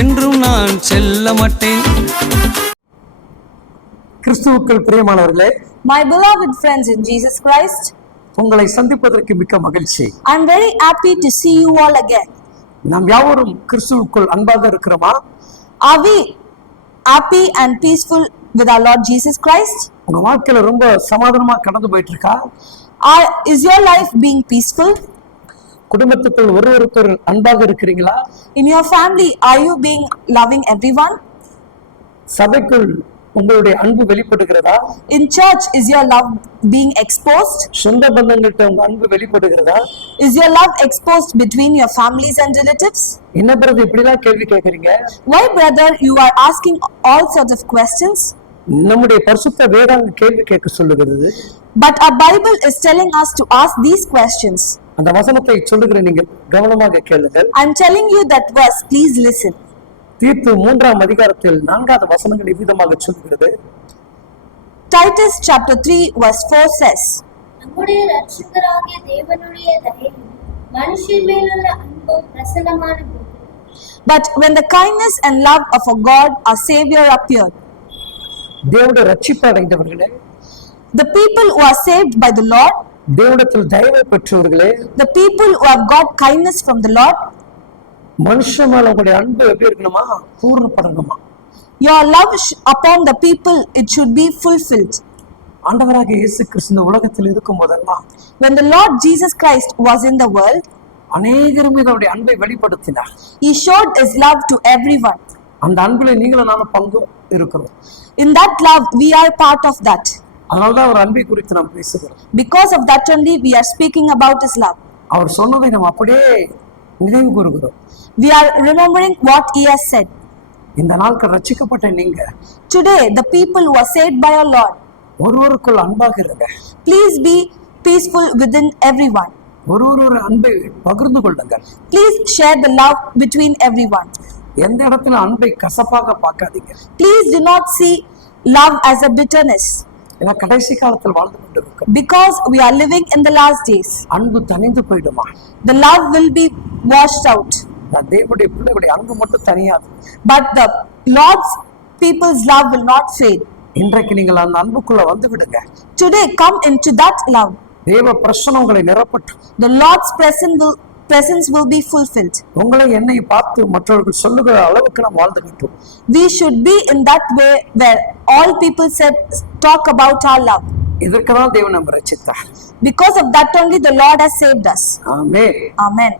என்றும் நான் செல்ல மாட்டேன். கிறிஸ்துவுக்குள் பிரியமானவர்களே, My beloved friends in Jesus Christ, உங்களை சந்திப்பதற்கு மிக்க மகிழ்ச்சி. I am very happy to see you all again. நாம் யாவரும் கிறிஸ்துவுக்குள் அன்பாக இருக்கிறோமா? Are we happy and peaceful with our Lord Jesus Christ? உங்க வாழ்க்கையில ரொம்ப சமாதானமா கடந்து போயிட்டு இருக்கா? Is your life being peaceful? குடும்பத்துக்குள் ஒருவருக்கொரு அன்பாக இருக்கிறீங்களா? In your family, are you being loving everyone? சபைக்குள் உங்களுடைய அன்பு வெளிப்படுகிறதா? In church, is your love being exposed? சொந்த பந்தங்கள்ட்ட உங்க அன்பு வெளிப்படுகிறதா? Is your love exposed between your families and relatives? என்ன பிரதர் இப்படிலாம் கேள்வி கேட்கறீங்க? Why, brother, you are asking all sorts of questions? நம்முடைய பரிசுத்த வேதாகம் கேள்வி கேட்க சொல்லுகிறது. But our Bible is telling us to ask these questions. அந்த வசனத்தை சொல்லுகிற நீங்கள் கவனமாக கேளுங்கள். I am telling you that verse, please listen. தீத்து 3ஆம் அதிகாரத்தில் 4வது வசனங்கள் இவ்விதமாக சொல்கிறது. Titus chapter 3 verse 4 says, நம்முடைய இரட்சகராகிய தேவனுடைய தயவும் மனுஷர் மேலுள்ள அன்பும் பிரசன்னமான போது, but when the kindness and love of our God our Savior appeared. தேவனுடைய ரட்சிப்பு அடைந்தவர்களே, The people who are saved by the Lord, தேவனிடத்தில் தயவை பெற்றவர்களே, the people who have got kindness from the Lord, மனுஷன் மேல உங்களுடைய அன்பு எப்படி இருக்கணுமா? பூர்ணப்படணுமா? your love upon the people, it should be fulfilled. ஆண்டவராகிய இயேசு கிறிஸ்து இந்த உலகத்தில் இருக்கும் போதெல்லாம், When the Lord Jesus Christ was in the world, அநேகரும் அவருடைய அன்பை வெளிப்படுத்தினார். he showed his love to everyone. அந்த அன்பிலே நீங்களும் நானும் பங்கு இருக்கிறோம். In that love we are part of that. அதனால்தான் அவர் அன்பை குறித்து நாம் பேசுகிறோம். Because of that only we are speaking about his love. அவர் சொன்னதை நாம் அப்படியே நினைவு கூறுகிறோம். We are remembering what he has said. இந்த நாட்கள் ரட்சிக்கப்பட்ட நீங்க, Today the people who are saved by our Lord, ஒருவருக்குள் அன்பாக இருங்க. please be peaceful within everyone. ஒருவரோட அன்பை பகிர்ந்து கொள்ளுங்கள். Please share the love between everyone. எந்த இடத்துல அன்பை கசப்பாக பார்க்காதீங்க. Please do not see love as a bitterness. ஏன்னா கடைசி காலத்தில் வாழ்ந்து கொண்டிருக்கோம். Because we are living in the last days. அன்பு தனிந்து போயிடுமா? The love will be washed out. நான் தேவனுடைய பிள்ளைகளுடைய அன்பு மட்டும் தனியாது. But the Lord's people's love will not fade. இன்றைக்கு நீங்கள் அந்த அன்புக்குள்ள வந்து விடுங்க. Today come into that love. தேவ பிரசன்னம் உங்களை நிரப்பட்டும். The Lord's presence will be fulfilled. உங்களை என்னை பார்த்து மற்றவர்கள் சொல்லுகிற அளவுக்கு நாம் வாழ்ந்துகிட்டோம். We should be in that way where all people talk about our love. இதற்குதான் தேவன் நம்மை ரட்சித்தார். Because of that only the Lord has saved us. Amen. Amen.